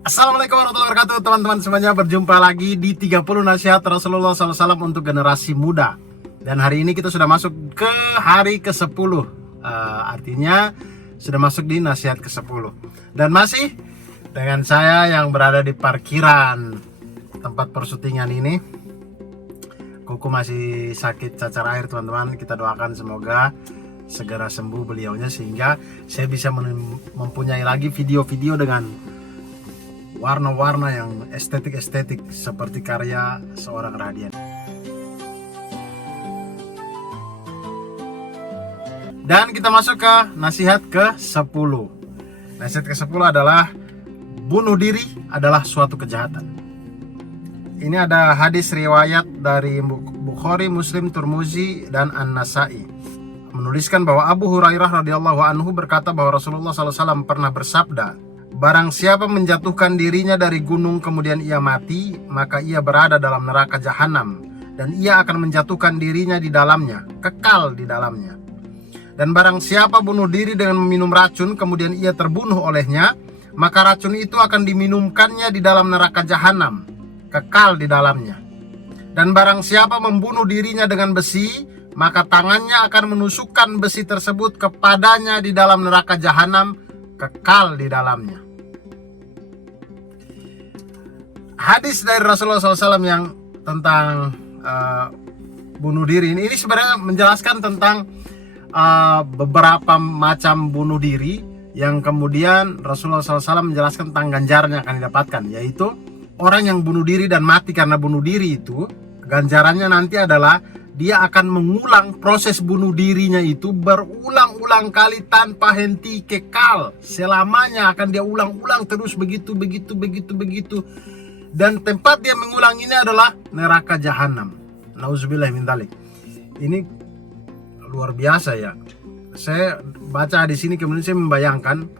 Assalamualaikum warahmatullahi wabarakatuh, teman-teman semuanya. Berjumpa lagi di 30 nasihat Rasulullah SAW untuk generasi muda. Dan hari ini kita sudah masuk ke hari ke-10. Artinya sudah masuk di nasihat ke-10. Dan masih dengan saya yang berada di parkiran tempat persyutingan ini. Kuku masih sakit cacar air, teman-teman. Kita doakan semoga segera sembuh beliaunya, sehingga saya bisa mempunyai lagi video-video dengan warna-warna yang estetik-estetik seperti karya seorang Radian. Dan kita masuk ke nasihat ke-10. Nasihat ke-10 adalah bunuh diri adalah suatu kejahatan. Ini ada hadis riwayat dari Bukhari, Muslim, Tirmizi, dan An-Nasai. Menuliskan bahwa Abu Hurairah radhiyallahu anhu berkata bahwa Rasulullah SAW pernah bersabda, "Barang siapa menjatuhkan dirinya dari gunung kemudian ia mati, maka ia berada dalam neraka jahanam, dan ia akan menjatuhkan dirinya di dalamnya, kekal di dalamnya. Dan barang siapa bunuh diri dengan meminum racun kemudian ia terbunuh olehnya, maka racun itu akan diminumkannya di dalam neraka jahanam, kekal di dalamnya. Dan barang siapa membunuh dirinya dengan besi, maka tangannya akan menusukkan besi tersebut kepadanya di dalam neraka jahanam, kekal di dalamnya." Hadis dari Rasulullah SAW yang tentang bunuh diri ini sebenarnya menjelaskan tentang beberapa macam bunuh diri yang kemudian Rasulullah SAW menjelaskan tentang ganjaran yang akan didapatkan, yaitu orang yang bunuh diri dan mati karena bunuh diri itu ganjarannya nanti adalah dia akan mengulang proses bunuh dirinya itu berulang-ulang kali tanpa henti, kekal selamanya, akan dia ulang-ulang terus begitu. Dan tempat dia mengulang ini adalah neraka jahanam. Nauzubillah min dzalik. Ini luar biasa ya. Saya baca di sini kemudian saya membayangkan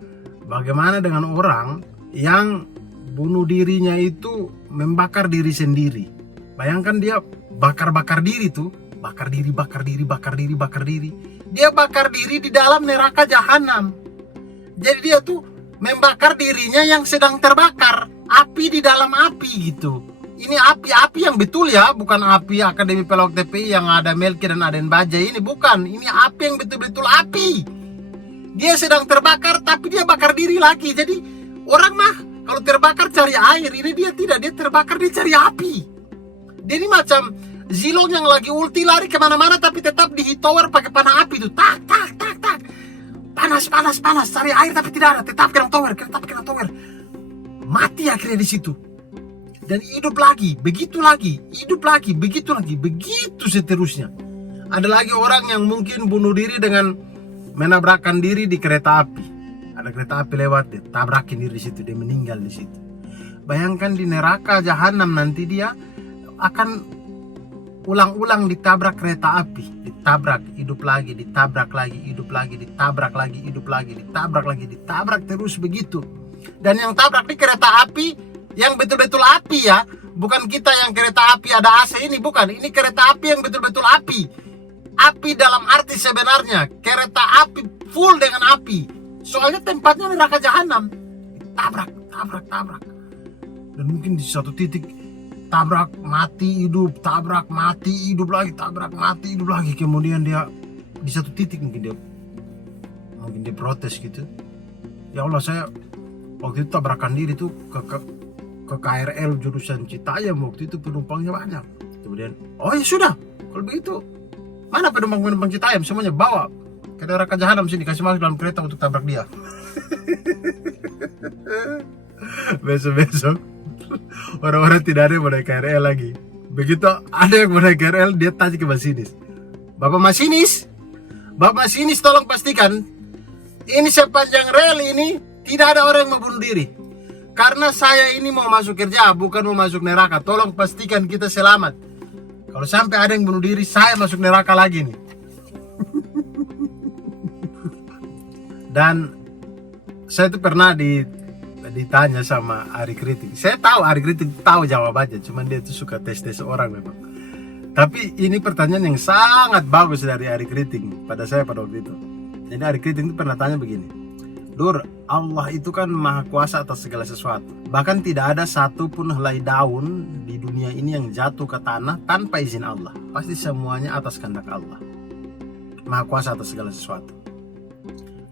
bagaimana dengan orang yang bunuh dirinya itu membakar diri sendiri. Bayangkan dia bakar diri tuh, bakar diri. Dia bakar diri di dalam neraka jahanam. Jadi dia tuh membakar dirinya yang sedang terbakar, api di dalam api gitu. Ini api yang betul ya, bukan api Akademi Pelawak TPI yang ada Melki dan Aden Bajai ini, bukan. Ini api yang betul-betul api. Dia sedang terbakar tapi dia bakar diri lagi. Jadi orang mah kalau terbakar cari air, ini dia tidak, dia terbakar dia cari api. Dia ini macam Zilong yang lagi ulti lari kemana-mana tapi tetap di tower pakai panah api tuh, tak. Panas, cari air tapi tidak ada, tetap kena tower. Mati akhirnya di situ. Dan hidup lagi, begitu seterusnya. Ada lagi orang yang mungkin bunuh diri dengan menabrakkan diri di kereta api. Ada kereta api lewat, dia tabrakin diri di situ, dia meninggal di situ. Bayangkan di neraka jahanam nanti dia akan ulang-ulang ditabrak kereta api, ditabrak, hidup lagi, ditabrak lagi, hidup lagi, ditabrak lagi, hidup lagi, ditabrak lagi, ditabrak terus begitu. Dan yang tabrak di kereta api yang betul-betul api ya, bukan kita yang kereta api ada AC ini, bukan. Ini kereta api yang betul-betul api. Api dalam arti sebenarnya, kereta api full dengan api. Soalnya tempatnya neraka jahanam. Tabrak. Dan mungkin di satu titik tabrak, mati, hidup, tabrak, mati, hidup lagi, tabrak, mati, hidup lagi. Kemudian dia di satu titik mungkin dia protes gitu. Ya Allah, saya waktu itu tabrakan diri tuh ke KRL jurusan Citayam, waktu itu penumpangnya banyak. Kemudian, oh ya sudah, kalau begitu mana penumpang Citayam, semuanya bawa ke neraka jahanam sini, kasih masuk dalam kereta untuk tabrak dia. Besok orang-orang tidak ada yang mau naik KRL lagi. Begitu ada yang mau naik KRL, dia tanya ke masinis, Bapak masinis tolong pastikan ini sepanjang rel ini tidak ada orang yang mau bunuh diri. Karena saya ini mau masuk kerja, bukan mau masuk neraka. Tolong pastikan kita selamat. Kalau sampai ada yang bunuh diri, saya masuk neraka lagi nih. Dan saya itu pernah ditanya sama Ari Kritik. Saya tahu Ari Kritik tahu jawabannya, cuman dia tuh suka tes orang memang. Tapi ini pertanyaan yang sangat bagus dari Ari Kritik pada saya pada waktu itu. Jadi Ari Kritik itu pernah tanya begini, Dur, Allah itu kan maha kuasa atas segala sesuatu. Bahkan tidak ada satu pun helai daun di dunia ini yang jatuh ke tanah tanpa izin Allah. Pasti semuanya atas kehendak Allah. Maha kuasa atas segala sesuatu.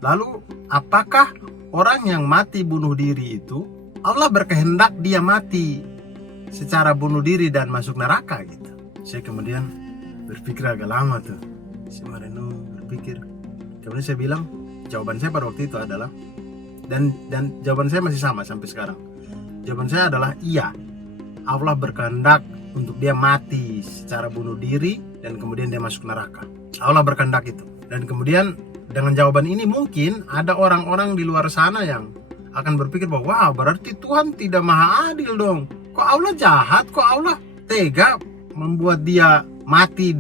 Lalu apakah orang yang mati bunuh diri itu Allah berkehendak dia mati secara bunuh diri dan masuk neraka gitu? Saya kemudian berpikir agak lama tuh. Saya berpikir. Kemudian saya bilang, jawaban saya pada waktu itu adalah, dan jawaban saya masih sama sampai sekarang. Jawaban saya adalah iya. Allah berkehendak untuk dia mati secara bunuh diri dan kemudian dia masuk neraka. Allah berkehendak itu. Dan kemudian dengan jawaban ini mungkin ada orang-orang di luar sana yang akan berpikir bahwa wah, berarti Tuhan tidak maha adil dong. Kok Allah jahat? Kok Allah tega membuat dia mati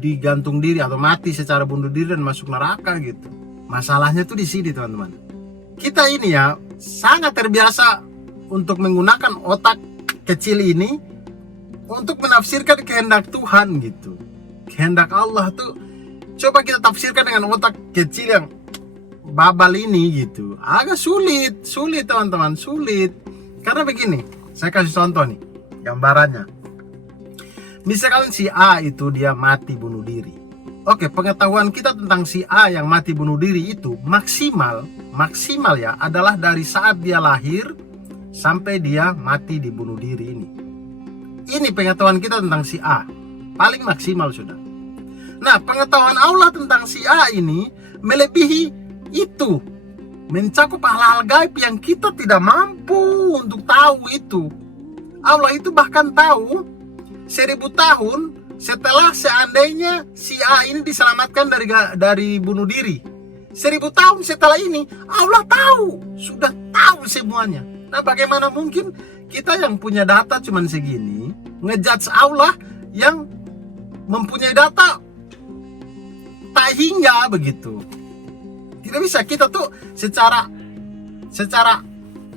digantung diri atau mati secara bunuh diri dan masuk neraka gitu. Masalahnya tuh di sini teman-teman. Kita ini ya sangat terbiasa untuk menggunakan otak kecil ini untuk menafsirkan kehendak Tuhan gitu. Kehendak Allah tuh coba kita tafsirkan dengan otak kecil yang babal ini gitu. Agak sulit teman-teman, sulit. Karena begini, saya kasih contoh nih gambarannya. Misalkan si A itu dia mati bunuh diri. Oke, pengetahuan kita tentang si A yang mati bunuh diri itu maksimal ya adalah dari saat dia lahir sampai dia mati dibunuh diri ini. Ini pengetahuan kita tentang si A, paling maksimal sudah. Nah, pengetahuan Allah tentang si A ini melebihi itu, mencakup hal-hal gaib yang kita tidak mampu untuk tahu itu. Allah itu bahkan tahu 1000 tahun setelah seandainya si A ini diselamatkan dari bunuh diri. 1000 tahun setelah ini Allah tahu, sudah tahu semuanya. Nah, bagaimana mungkin kita yang punya data cuman segini ngejudge Allah yang mempunyai data tak hingga begitu? Tidak bisa. Kita tuh secara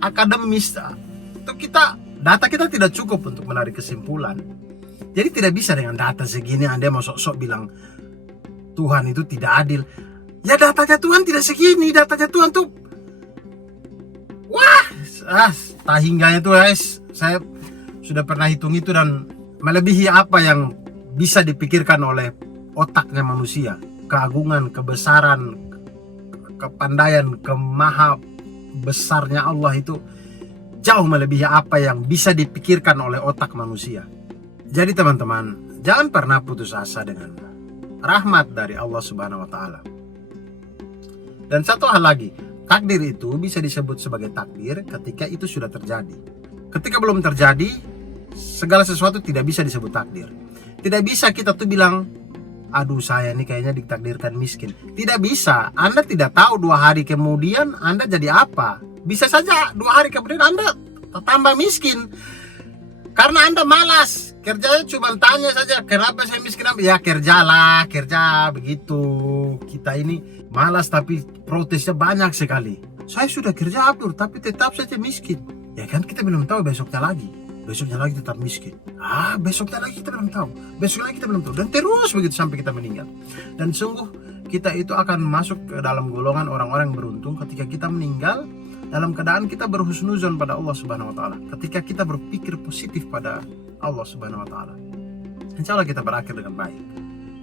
akademis tuh data kita tidak cukup untuk menarik kesimpulan. Jadi tidak bisa dengan data segini Anda mau sok-sok bilang Tuhan itu tidak adil. Ya datanya Tuhan tidak segini, datanya Tuhan tuh wah, tak hingganya tuh guys. Saya sudah pernah hitung itu dan melebihi apa yang bisa dipikirkan oleh otaknya manusia. Keagungan, kebesaran, kepandaian, kemaha besarnya Allah itu jauh melebihi apa yang bisa dipikirkan oleh otak manusia. Jadi teman-teman, jangan pernah putus asa dengan rahmat dari Allah Subhanahu wa taala. Dan satu hal lagi, takdir itu bisa disebut sebagai takdir ketika itu sudah terjadi. Ketika belum terjadi, segala sesuatu tidak bisa disebut takdir. Tidak bisa kita tuh bilang, aduh saya ini kayaknya ditakdirkan miskin. Tidak bisa. Anda tidak tahu 2 hari kemudian Anda jadi apa. Bisa saja 2 hari kemudian Anda tambah miskin. Karena Anda malas. Kerjanya cuma tanya saja, kenapa saya miskin? Ya kerjalah, kerja begitu. Kita ini malas tapi protesnya banyak sekali. Saya sudah kerja Abdur tapi tetap saja miskin. Ya kan kita belum tahu besoknya lagi tetap miskin. Besoknya lagi kita belum tahu. Besoknya lagi kita belum tahu. Dan terus begitu sampai kita meninggal. Dan sungguh kita itu akan masuk ke dalam golongan orang-orang beruntung ketika kita meninggal dalam keadaan kita berhusnuzon pada Allah Subhanahu wa taala. Ketika kita berpikir positif pada Allah Subhanahu wa taala, insya Allah kita berakhir dengan baik.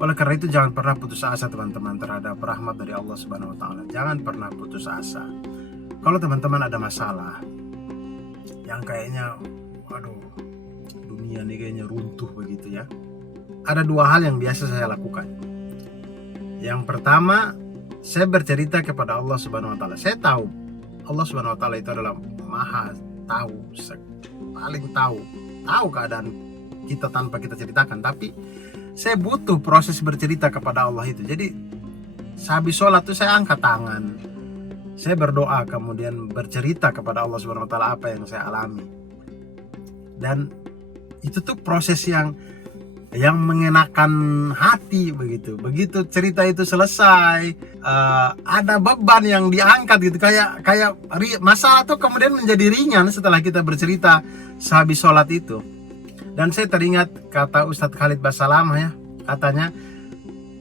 Oleh karena itu jangan pernah putus asa teman-teman terhadap rahmat dari Allah Subhanahu wa taala. Jangan pernah putus asa. Kalau teman-teman ada masalah yang kayaknya aduh dunia ini kayaknya runtuh begitu ya, ada 2 hal yang biasa saya lakukan. Yang pertama, saya bercerita kepada Allah Subhanahu wa taala. Saya tahu Allah Subhanahu wa taala itu adalah maha tahu, paling tahu keadaan kita tanpa kita ceritakan. Tapi saya butuh proses bercerita kepada Allah itu. Jadi sehabis sholat tuh saya angkat tangan, saya berdoa, kemudian bercerita kepada Allah Subhanahu wa taala apa yang saya alami. Dan itu tuh proses yang mengenakan hati begitu. Begitu cerita itu selesai, ada beban yang diangkat gitu, kayak masalah tuh kemudian menjadi ringan setelah kita bercerita sehabis sholat itu. Dan saya teringat kata Ustadz Khalid Basalamah ya, katanya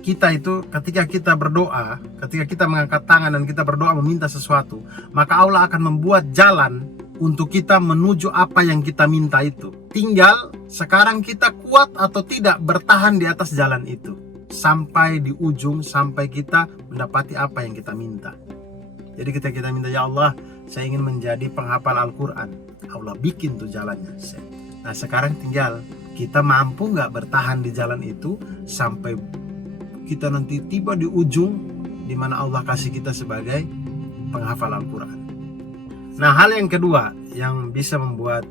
kita itu ketika kita berdoa, ketika kita mengangkat tangan dan kita berdoa meminta sesuatu, maka Allah akan membuat jalan untuk kita menuju apa yang kita minta itu. Tinggal sekarang kita kuat atau tidak bertahan di atas jalan itu sampai di ujung, sampai kita mendapati apa yang kita minta. Jadi ketika kita minta, ya Allah, saya ingin menjadi penghafal Al-Quran, Allah bikin tuh jalannya. Nah sekarang tinggal kita mampu nggak bertahan di jalan itu sampai kita nanti tiba di ujung di mana Allah kasih kita sebagai penghafal Al-Quran. Nah, hal yang kedua yang bisa membuat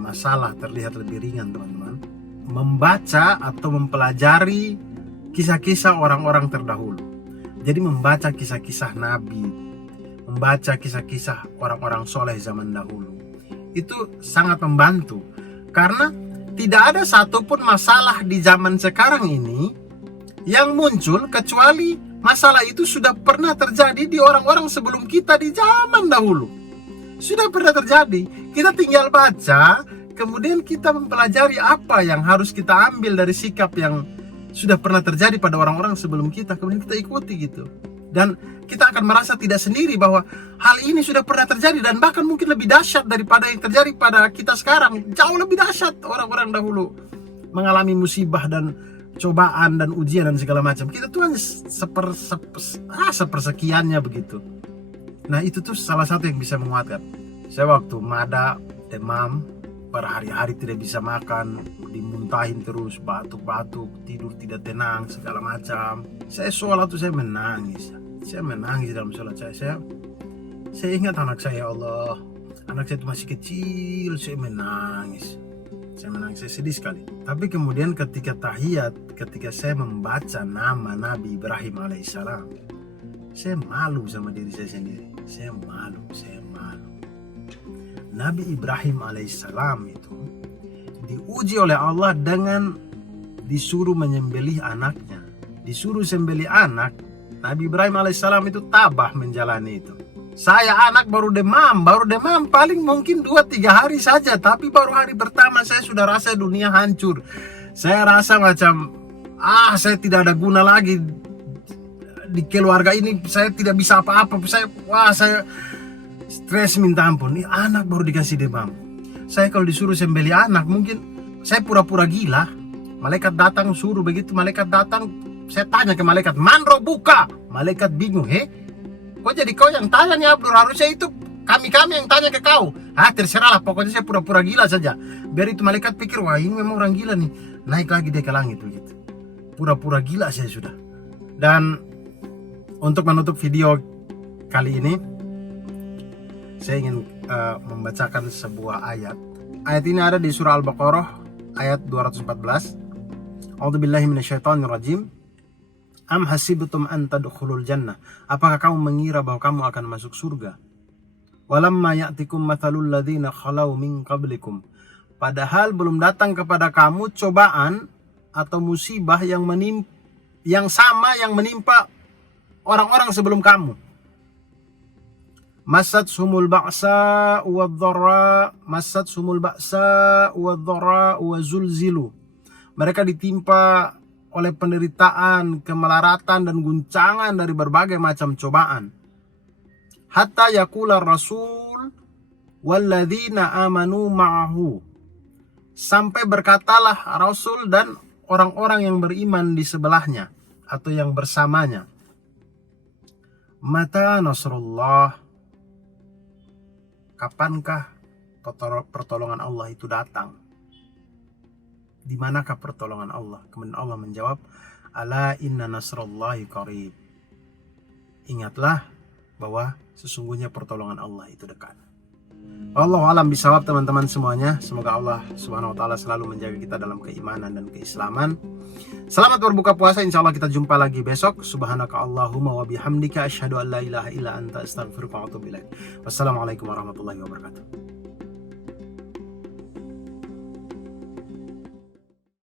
masalah terlihat lebih ringan, teman-teman, membaca atau mempelajari kisah-kisah orang-orang terdahulu. Jadi membaca kisah-kisah Nabi, membaca kisah-kisah orang-orang soleh zaman dahulu, itu sangat membantu. Karena tidak ada satupun masalah di zaman sekarang ini yang muncul kecuali masalah itu sudah pernah terjadi di orang-orang sebelum kita di zaman dahulu. Sudah pernah terjadi. Kita tinggal baca, kemudian kita mempelajari apa yang harus kita ambil dari sikap yang sudah pernah terjadi pada orang-orang sebelum kita, kemudian kita ikuti gitu. Dan kita akan merasa tidak sendiri bahwa hal ini sudah pernah terjadi dan bahkan mungkin lebih dahsyat daripada yang terjadi pada kita sekarang. Jauh lebih dahsyat orang-orang dahulu mengalami musibah dan cobaan dan ujian dan segala macam. Kita tuh hanya sepersekiannya begitu. Nah itu tuh salah satu yang bisa menguatkan. Saya waktu mada demam berhari-hari tidak bisa makan, dimuntahin terus, batuk-batuk, tidur tidak tenang, segala macam. Saya sholat tuh saya menangis dalam sholat saya ingat anak saya, ya Allah, anak saya itu masih kecil, saya menangis, saya sedih sekali. Tapi kemudian ketika tahiyat, ketika saya membaca nama Nabi Ibrahim alaihissalam, saya malu sama diri saya sendiri. Saya malu. Nabi Ibrahim alaihissalam itu diuji oleh Allah dengan disuruh menyembelih anaknya. Disuruh sembelih anak, Nabi Ibrahim alaihissalam itu tabah menjalani itu. Saya anak baru demam paling mungkin 2-3 hari saja, tapi baru hari pertama saya sudah rasa dunia hancur. Saya rasa macam saya tidak ada guna lagi di keluarga ini, saya tidak bisa apa-apa. Saya stres minta ampun. Ini anak baru dikasih demam. Saya kalau disuruh sembelih anak mungkin saya pura-pura gila. Malaikat datang suruh begitu, malaikat datang, saya tanya ke malaikat, "Manro buka?" Malaikat bingung, kok jadi kau yang tanya nih Abdul? Harusnya itu kami yang tanya ke kau. Terserah lah, pokoknya saya pura-pura gila saja. Biar itu malaikat pikir, wah ini memang orang gila nih. Naik lagi dia ke langit begitu. Pura-pura gila saya sudah. Dan untuk menutup video kali ini, saya ingin membacakan sebuah ayat. Ayat ini ada di surah Al-Baqarah ayat 214. A'udzubillahi minasyaitonirrajim. Am hasibtum an tadkhulul jannah? Apakah kamu mengira bahwa kamu akan masuk surga? Walamma ya'tikum mathalul ladzina khalau min qablikum. Padahal belum datang kepada kamu cobaan atau musibah yang sama yang menimpa orang-orang sebelum kamu. Masatsumul ba'sa wadh-dharra wa zulzilu. Mereka ditimpa oleh penderitaan, kemelaratan dan guncangan dari berbagai macam cobaan. Hatta yaqula rasul walladzina amanu ma'ahu. Sampai berkatalah Rasul dan orang-orang yang beriman di sebelahnya atau yang bersamanya. Mata nasrullah. Kapankah pertolongan Allah itu datang? Di manakah pertolongan Allah? Kemudian Allah menjawab, ala inna nasrallahi qarib. Ingatlah bahwa sesungguhnya pertolongan Allah itu dekat. Wallahu alam bisawab, teman-teman semuanya. Semoga Allah Subhanahu wa taala selalu menjaga kita dalam keimanan dan keislaman. Selamat berbuka puasa. Insyaallah kita jumpa lagi besok. Subhanaka Allahumma wa bihamdika asyhadu an la ilaha illa anta astaghfiruka wa atubu ilaik. Wassalamualaikum warahmatullahi wabarakatuh.